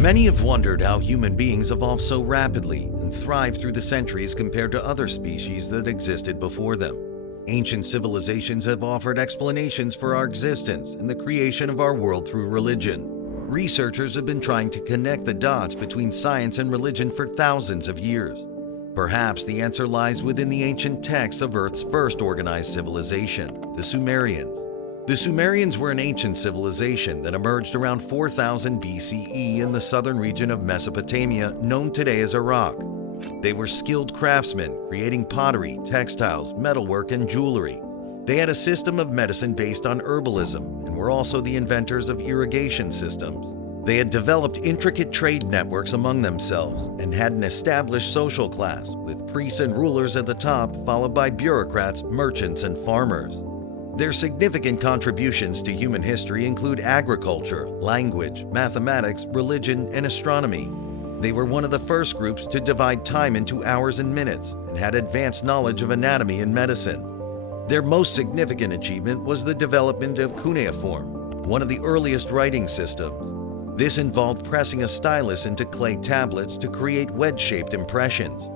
Many have wondered how human beings evolved so rapidly and thrived through the centuries compared to other species that existed before them. Ancient civilizations have offered explanations for our existence and the creation of our world through religion. Researchers have been trying to connect the dots between science and religion for thousands of years. Perhaps the answer lies within the ancient texts of Earth's first organized civilization, the Sumerians. The Sumerians were an ancient civilization that emerged around 4000 BCE in the southern region of Mesopotamia, known today as Iraq. They were skilled craftsmen, creating pottery, textiles, metalwork, and jewelry. They had a system of medicine based on herbalism and were also the inventors of irrigation systems. They had developed intricate trade networks among themselves and had an established social class, with priests and rulers at the top, followed by bureaucrats, merchants, and farmers. Their significant contributions to human history include agriculture, language, mathematics, religion, and astronomy. They were one of the first groups to divide time into hours and minutes and had advanced knowledge of anatomy and medicine. Their most significant achievement was the development of cuneiform, one of the earliest writing systems. This involved pressing a stylus into clay tablets to create wedge-shaped impressions.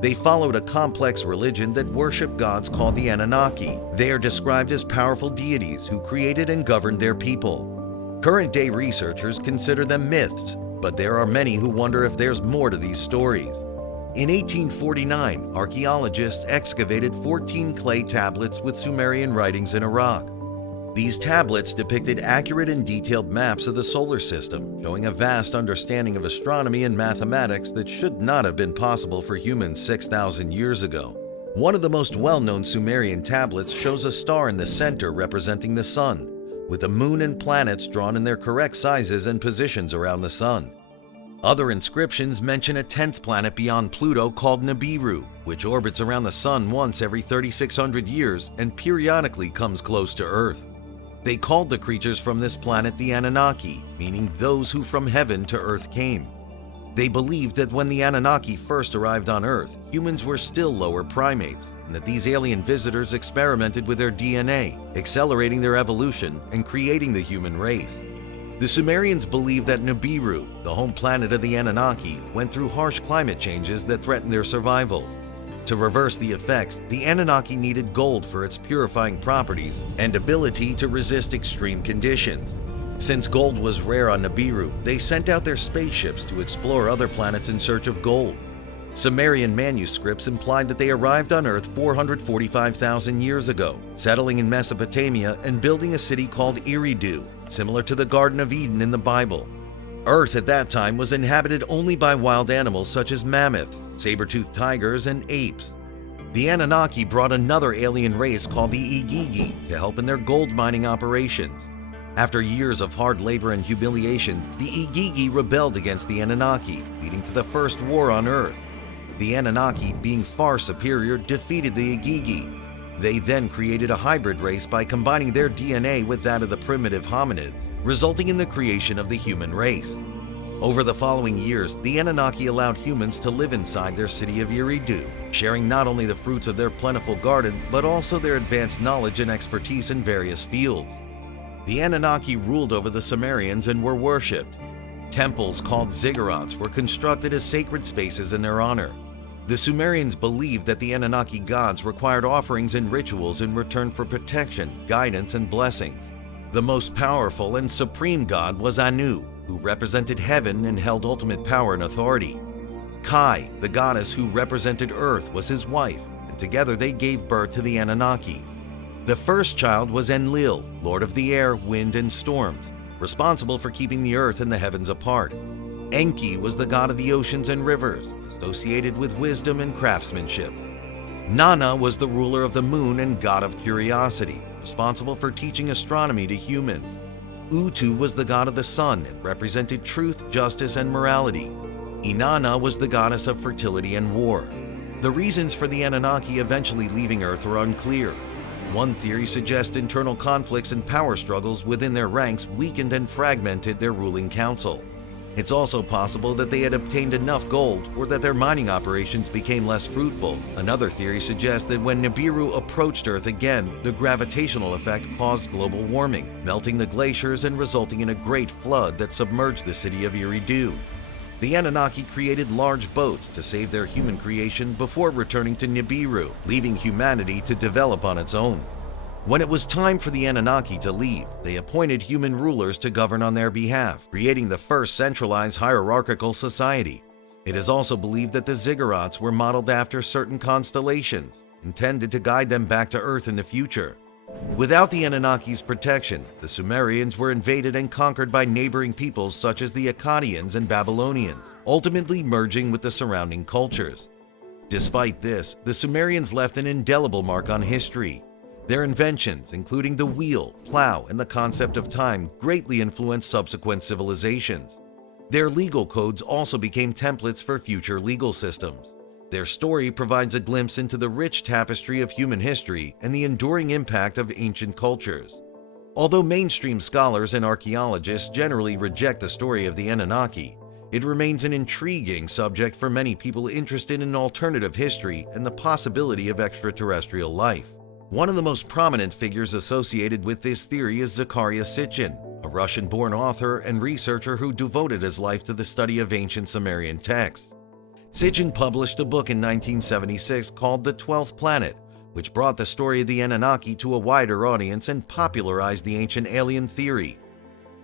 They followed a complex religion that worshipped gods called the Anunnaki. They are described as powerful deities who created and governed their people. Current-day researchers consider them myths, but there are many who wonder if there's more to these stories. In 1849, archaeologists excavated 14 clay tablets with Sumerian writings in Iraq. These tablets depicted accurate and detailed maps of the solar system, showing a vast understanding of astronomy and mathematics that should not have been possible for humans 6,000 years ago. One of the most well-known Sumerian tablets shows a star in the center representing the sun, with the moon and planets drawn in their correct sizes and positions around the sun. Other inscriptions mention a 10th planet beyond Pluto called Nibiru, which orbits around the sun once every 3,600 years and periodically comes close to Earth. They called the creatures from this planet the Anunnaki, meaning those who from heaven to Earth came. They believed that when the Anunnaki first arrived on Earth, humans were still lower primates, and that these alien visitors experimented with their DNA, accelerating their evolution and creating the human race. The Sumerians believed that Nibiru, the home planet of the Anunnaki, went through harsh climate changes that threatened their survival. To reverse the effects, the Anunnaki needed gold for its purifying properties and ability to resist extreme conditions. Since gold was rare on Nibiru, they sent out their spaceships to explore other planets in search of gold. Sumerian manuscripts implied that they arrived on Earth 445,000 years ago, settling in Mesopotamia and building a city called Eridu, similar to the Garden of Eden in the Bible. Earth at that time was inhabited only by wild animals such as mammoths, saber-toothed tigers, and apes. The Anunnaki brought another alien race called the Igigi to help in their gold mining operations. After years of hard labor and humiliation, the Igigi rebelled against the Anunnaki, leading to the first war on Earth. The Anunnaki, being far superior, defeated the Igigi. They then created a hybrid race by combining their DNA with that of the primitive hominids, resulting in the creation of the human race. Over the following years, the Anunnaki allowed humans to live inside their city of Eridu, sharing not only the fruits of their plentiful garden, but also their advanced knowledge and expertise in various fields. The Anunnaki ruled over the Sumerians and were worshipped. Temples called ziggurats were constructed as sacred spaces in their honor. The Sumerians believed that the Anunnaki gods required offerings and rituals in return for protection, guidance, and blessings. The most powerful and supreme god was Anu, who represented heaven and held ultimate power and authority. Kai, the goddess who represented Earth, was his wife, and together they gave birth to the Anunnaki. The first child was Enlil, lord of the air, wind, and storms, responsible for keeping the earth and the heavens apart. Enki was the god of the oceans and rivers, associated with wisdom and craftsmanship. Nana was the ruler of the moon and god of curiosity, responsible for teaching astronomy to humans. Utu was the god of the sun and represented truth, justice, and morality. Inanna was the goddess of fertility and war. The reasons for the Anunnaki eventually leaving Earth are unclear. One theory suggests internal conflicts and power struggles within their ranks weakened and fragmented their ruling council. It's also possible that they had obtained enough gold or that their mining operations became less fruitful. Another theory suggests that when Nibiru approached Earth again, the gravitational effect caused global warming, melting the glaciers and resulting in a great flood that submerged the city of Eridu. The Anunnaki created large boats to save their human creation before returning to Nibiru, leaving humanity to develop on its own. When it was time for the Anunnaki to leave, they appointed human rulers to govern on their behalf, creating the first centralized hierarchical society. It is also believed that the ziggurats were modeled after certain constellations, intended to guide them back to Earth in the future. Without the Anunnaki's protection, the Sumerians were invaded and conquered by neighboring peoples such as the Akkadians and Babylonians, ultimately merging with the surrounding cultures. Despite this, the Sumerians left an indelible mark on history. Their inventions, including the wheel, plow, and the concept of time, greatly influenced subsequent civilizations. Their legal codes also became templates for future legal systems. Their story provides a glimpse into the rich tapestry of human history and the enduring impact of ancient cultures. Although mainstream scholars and archaeologists generally reject the story of the Anunnaki, it remains an intriguing subject for many people interested in alternative history and the possibility of extraterrestrial life. One of the most prominent figures associated with this theory is Zecharia Sitchin, a Russian-born author and researcher who devoted his life to the study of ancient Sumerian texts. Sitchin published a book in 1976 called The 12th Planet, which brought the story of the Anunnaki to a wider audience and popularized the ancient alien theory.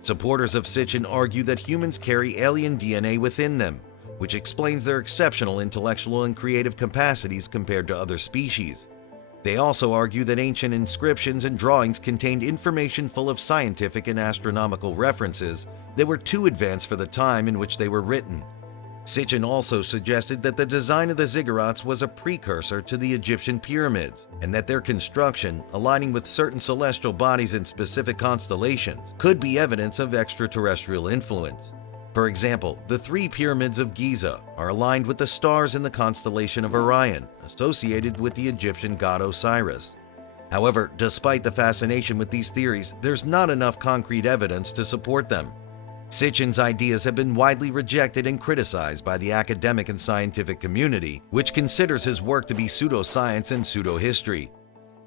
Supporters of Sitchin argue that humans carry alien DNA within them, which explains their exceptional intellectual and creative capacities compared to other species. They also argue that ancient inscriptions and drawings contained information full of scientific and astronomical references that were too advanced for the time in which they were written. Sitchin also suggested that the design of the ziggurats was a precursor to the Egyptian pyramids, and that their construction, aligning with certain celestial bodies in specific constellations, could be evidence of extraterrestrial influence. For example, the three pyramids of Giza are aligned with the stars in the constellation of Orion, associated with the Egyptian god Osiris. However, despite the fascination with these theories, there's not enough concrete evidence to support them. Sitchin's ideas have been widely rejected and criticized by the academic and scientific community, which considers his work to be pseudoscience and pseudo-history.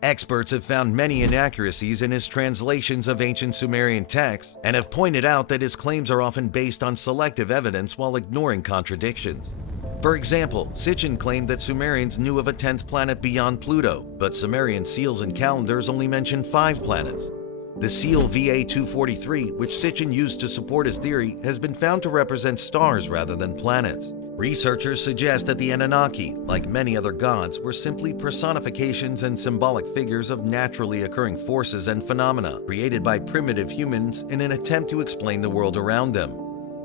Experts have found many inaccuracies in his translations of ancient Sumerian texts and have pointed out that his claims are often based on selective evidence while ignoring contradictions. For example, Sitchin claimed that Sumerians knew of a 10th planet beyond Pluto, but Sumerian seals and calendars only mention 5 planets. The seal VA-243, which Sitchin used to support his theory, has been found to represent stars rather than planets. Researchers suggest that the Anunnaki, like many other gods, were simply personifications and symbolic figures of naturally occurring forces and phenomena created by primitive humans in an attempt to explain the world around them.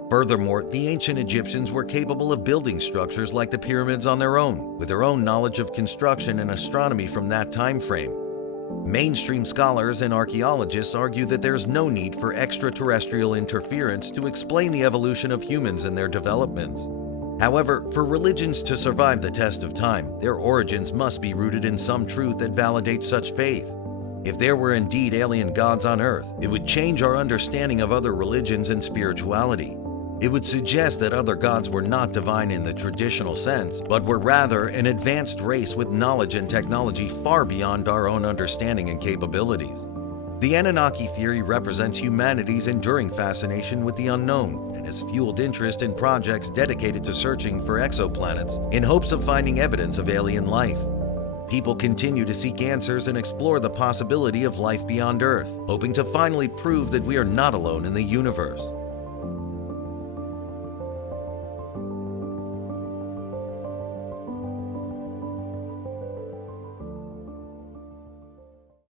Furthermore, the ancient Egyptians were capable of building structures like the pyramids on their own, with their own knowledge of construction and astronomy from that time frame. Mainstream scholars and archaeologists argue that there's no need for extraterrestrial interference to explain the evolution of humans and their developments. However, for religions to survive the test of time, their origins must be rooted in some truth that validates such faith. If there were indeed alien gods on Earth, it would change our understanding of other religions and spirituality. It would suggest that other gods were not divine in the traditional sense, but were rather an advanced race with knowledge and technology far beyond our own understanding and capabilities. The Anunnaki theory represents humanity's enduring fascination with the unknown and has fueled interest in projects dedicated to searching for exoplanets in hopes of finding evidence of alien life. People continue to seek answers and explore the possibility of life beyond Earth, hoping to finally prove that we are not alone in the universe.